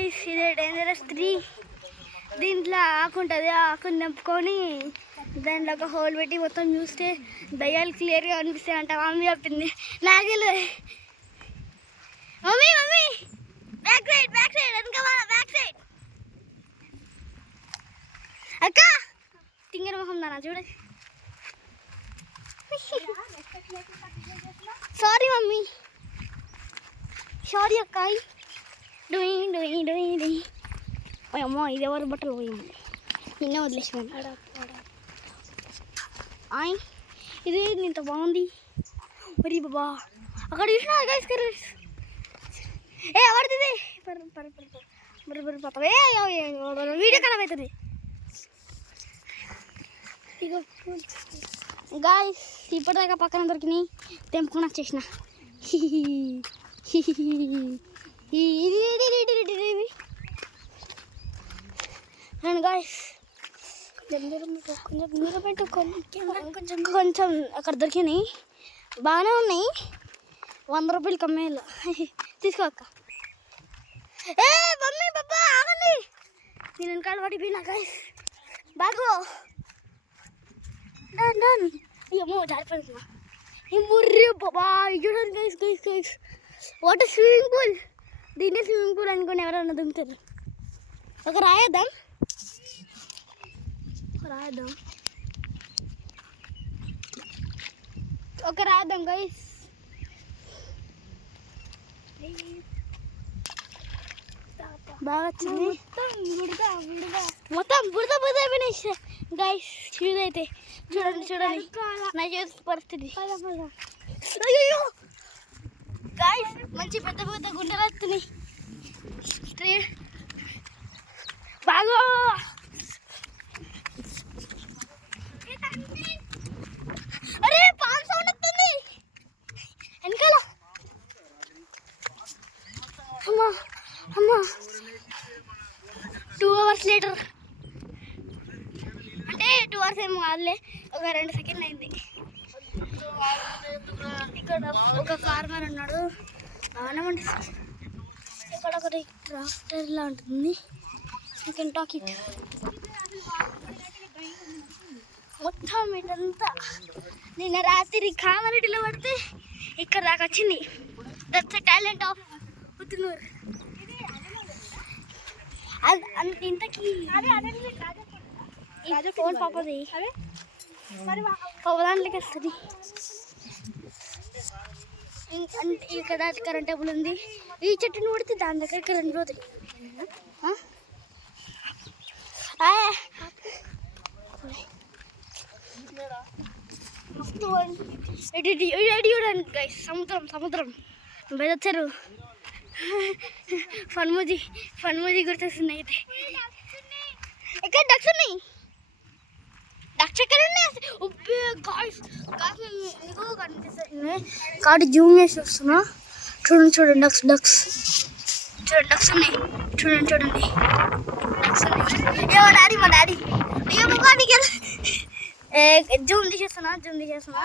Guys ఇదే dangerous 3. దీంట్లో ఆకుంటుంది, ఆకుని నింపుకొని దాంట్లో ఒక హోల్ పెట్టి మొత్తం చూస్తే దయ్యాలు క్లియర్గా అనిపిస్తాయి అంట. మమ్మీ చెప్పింది, నాకే మమ్మీ మమ్మీ బ్యాక్ సైడ్ వెనక బ్యాక్ సైడ్. అక్క తింగర మొహం దానా చూడు. సారీ మమ్మీ, సారీ అక్క. అమ్మో ఇది ఎవరు బట్టలు పోయమ్మ, నిన్నే వదిలేసాను. ఇది ఇంత బాగుంది మరి బాబా. అక్కడ చూసినా గైస్ కర్రీస్ ఎవరిది వీడియో ఖరాబ్ అవుతుంది. ఇక గాయస్ ఇప్పటిదాకా పక్కన దొరికినాయి, తెంపుకొని వచ్చేసిన. అండ్ గాయస్ కొంచెం అక్కడ దొరికినాయి, బాగానే ఉన్నాయి. 100 రూపాయలకి అమ్మేయాలి. తీసుకో అక్క. ఏ మమ్మీ బాబా ఆగండి, నేను వెనకాల పడిపోయినా గాయస్. బాగు డన్ ఏమో జారిపోతున్నా. ఈ ముర్రి బాబా చూడండి guys guys guys, what swimming pool. దీన్నే స్విమ్మింగ్ పూల్ అనుకుని ఎవరైనా దుంకుతారు. ఒక రాయేద్దాం గైస్. బాగా వచ్చింది, మొత్తం బురద అయిపోయినాయి గైస్. షూస్ అయితే చూడండి నా షూస్ పరిస్థితి. గైస్ మంచి పెద్ద గుండెలు వస్తున్నాయి బాగా. అరే పాన్ సౌండ్ వస్తుంది వెనకాల. అమ్మా 2 hours later, అంటే 2 hours ఏమో కాదులే, ఒక 2 సెకండ్లు అయింది. ఇక్కడ ఒక ఫార్మర్ ఉన్నాడు, ఆనమండి. ఇక్కడ ఒకటి ట్రాక్టర్ లా ఉంటుంది. You can talk it. మొత్తం ఇదంతా నిన్న రాత్రి కామారెడ్డిలో పడితే ఇక్కడ దాకా వచ్చింది. That's the talent of Puttanur. ఇంతకీ ఫోన్ పాపది దాంట్లోకి వస్తుంది. ఇక్కడ కరెంట్ టేబుల్ ఉంది. ఈ చెట్టుని పడితే దాని దగ్గర కరెంట్ పోతుంది. గైస్ సముద్రం బెదచ్చారు. ఫన్మూజీ గుర్తొస్తుంది. అయితే ఇక్కడ డక్స్ ఉన్నాయి. డక్స్ ఎక్కడ ఉన్నాయి కనిపిస్తుంది కాబట్టి జూమ్ చేసి వస్తున్నా. చూడండి డక్స్ డక్స్ ఉన్నాయి. చూడండి డక్స్ ఉన్నాయి. మా డాడీ అయ్యో బాబా జూమ్ తీసేస్తున్నా.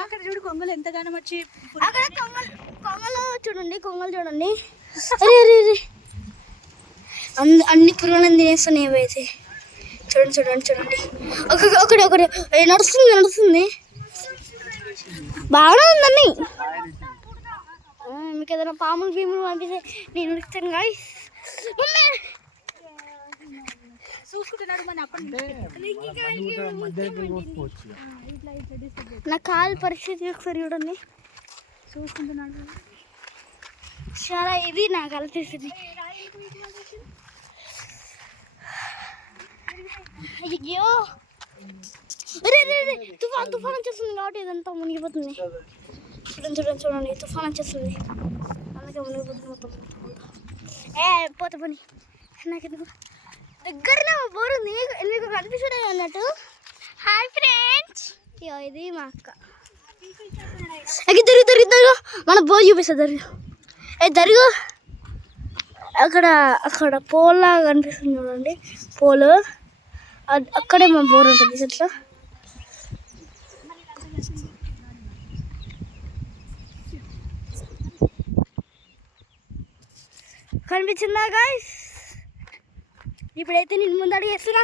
అక్కడ చూడు కొంగలు ఎంతగానో వచ్చి, అక్కడ కొంగలు చూడండి. అరే అన్ని పురుగులను తినేస్తున్నాయి అయితే. చూడండి ఒకటి నడుస్తుంది బాగానే ఉందండి. మీకు ఏదైనా పాములు పంపిస్తే నేను ఉడుకుతాను గాయస్. చూసుకుంటున్నాడు నా కాలు పరిస్థితి ఒకసారి చూడండి. చూసుకుంటున్నాడు చాలా. ఇది నా కాలు పరిస్థితి. అయ్యో తుఫాన్ వచ్చేస్తుంది కాబట్టి ఇదంతా మునిగిపోతుంది. చూడండి తుఫాన్ వచ్చేస్తుంది, అలాగే మునిగిపోతుంది మొత్తం. పోతే పని నాకెందుకు దగ్గరనే బోరు నీకు కనిపిస్తుంది అన్నట్టు. హాయ్ ఫ్రెండ్స్, ఇది మా అక్క. దొరుగు మన బోర్ చూపిస్తా. దరుగు అక్కడ పోల్లా కనిపిస్తుంది చూడండి, పోలు. అక్కడే మా బోర్ ఉంటుంది చెట్లు. కనిపించిందా గాయ్స్? ఇప్పుడైతే నేను ముందు అడిగి వేస్తున్నా.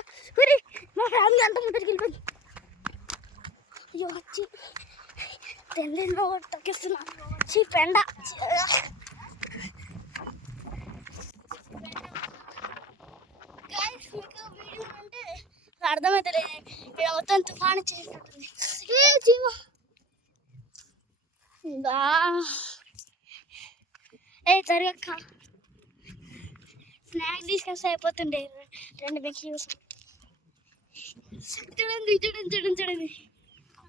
మా ఫ్యామిలీ అంతా ముందరికి వెళ్ళిపోయింది. అయ్యో వచ్చి తెల్లిలో తగ్గిస్తున్నా. పెండ మీకు వీడియో అంటే అర్థమవుతుంది. ఇక్కడ మొత్తం తుఫాను చేసినట్టుంది. జీవా జరగక్క స్నాక్ తీసుకొస్తే అయిపోతుండే. 2 బెక్కి చూడండి చూడండి చూడండి చూడండి.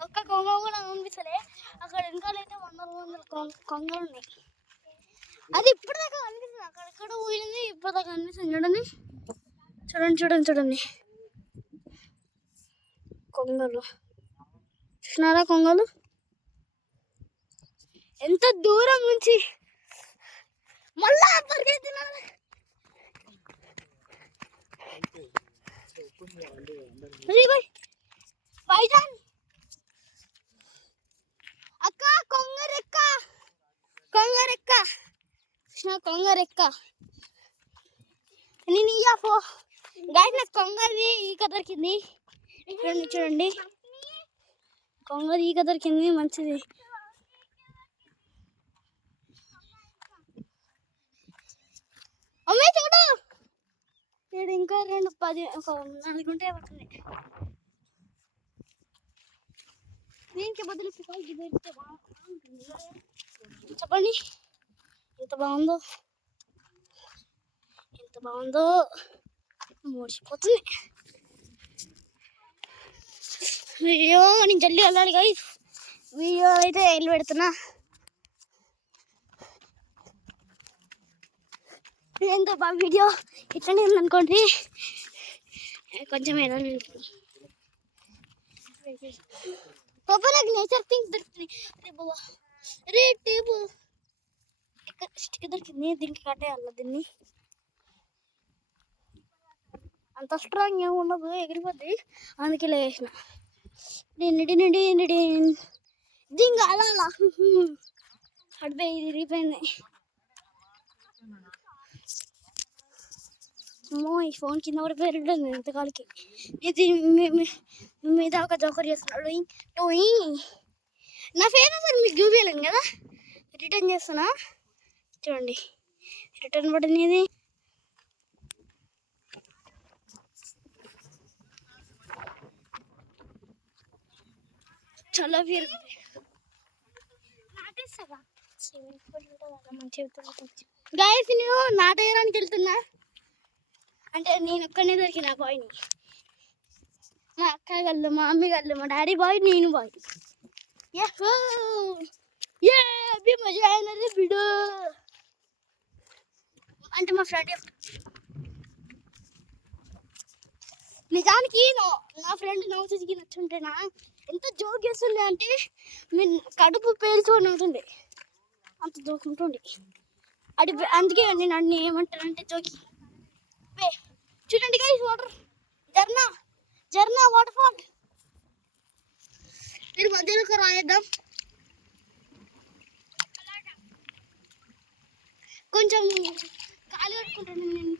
ఒక్క కొంగ కూడా అనిపిస్తలే. అక్కడ వెనకాలైతే 100 కొంగలు ఉన్నాయి. అది ఇప్పటిదాకా కనిపిస్తుంది. అక్కడెక్కడ పోయింది ఇప్పటిదాకా కనిపిస్తుంది. చూడండి చూడండి చూడండి చూడండి కొంగలు చూసినారా? కొంగలు ఎంత దూరం నుంచి మళ్ళా పరిగెత్తున్నారు. అక్క కొంగరెక్క కొంగరెక్క కొంగరెక్క నేను ఇయ్యా పో గాయస్. నాకు కొంగది ఈక దొరికింది. చూడండి చూడండి కొంగది ఈక దొరికింది. మంచిది. అమ్మే చూడు ఇక్కడ ఇంకా 4 గుంటే పడుతుంది. దీనికి బదులు పికాకి దొరికితే బాగుంటుంది. చెప్పండి ఎంత బాగుందో, ఎంత బాగుందో. మూడిపోతుంది. అయ్యో నేను జల్దీ వెళ్ళాలి గైస్. వీడియో అయితే వెళ్ళి పెడుతున్నా. ఏంటో బాగా వీడియో ఇట్లనే ఉందనుకోండి. కొంచెం వెళ్ళాలి. బాబా నాకు నేచర్ థింగ్స్ దొరుకుతుంది. అరే బాబా రే టేబుల్ స్టిక్ దొరికింది. దీనికి కట్టేయాల. దీన్ని అంత స్ట్రాంగ్ ఏమి ఉండదు, ఎగిరిపోద్ది. అందుకే లేసిన. దీనికి అలా అలా అడిపోయి విరిగిపోయింది. అమ్మో ఈ ఫోన్ కింద కూడా పేరుంటుంది ఎంతకాలకి. ఇది మీద ఒక జోకర్ చేస్తున్నాడు. నా ఫేస్ అసలు మీకు చూపించలేను కదా. రిటర్న్ చేస్తున్నా చూడండి. రిటర్న్ బటన్ ఇది. చాలా పేరు నాటేస్తాగా. గైస్ నేను నాటేయడానికి వెళ్తున్నా. అంటే నేను ఒక్కనే దొరికిన బాయ్ని. మా అక్క గల్లు, మా మమ్మీ గల్లు, మా డాడీ బాయ్, నేను బాయ్. అభి మజా అయినది బిడు అంటే మా ఫ్రెండ్. నిజానికి నా ఫ్రెండ్ నవ్వుతుంది నచ్చుంటేనా ఎంత జోక్ చేస్తుండే అంటే మీరు కడుపు పేల్చుకొని అవుతుండే. అంత జోక్ ఉంటుండే. అందుకే నేను అన్ని ఏమంటానంటే జోకి. చూడండి గైస్ వాటర్ జర్నా వాటర్ ఫాల్. మీరు మధ్యలో ఒక రాయేద్దాం. కొంచెం కాలు కట్టుకుంటాను నేను.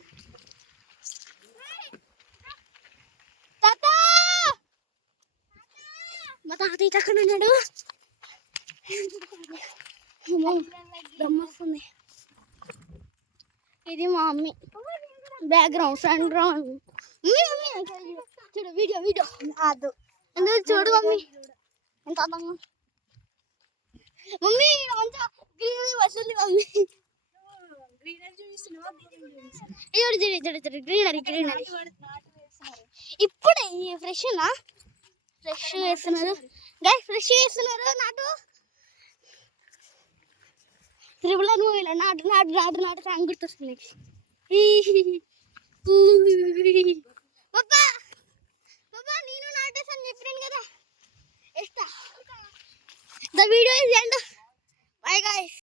తాత మా తాత అక్కడ ఉన్నాడు. దమ్మొస్తుంది. ఇది మా మమ్మీ బ్యాక్గ్రౌండ్ ఫ్రంట్ గ్రౌండ్. చూడు వీడియో కాదు ఎందుకు చూడు మమ్మీ ఎంత అందంగా. మమ్మీ మంచిగా గ్రీనరీ వస్తుంది. మమ్మీ గ్రీనరీ ఇప్పుడే ఫ్రెష్ వేస్తున్నారు. ఫ్రెష్ వేస్తున్నారు. నాటు త్రిబుల్ మూవీలో నాటు సాంగ్ గుర్తొస్తుంది.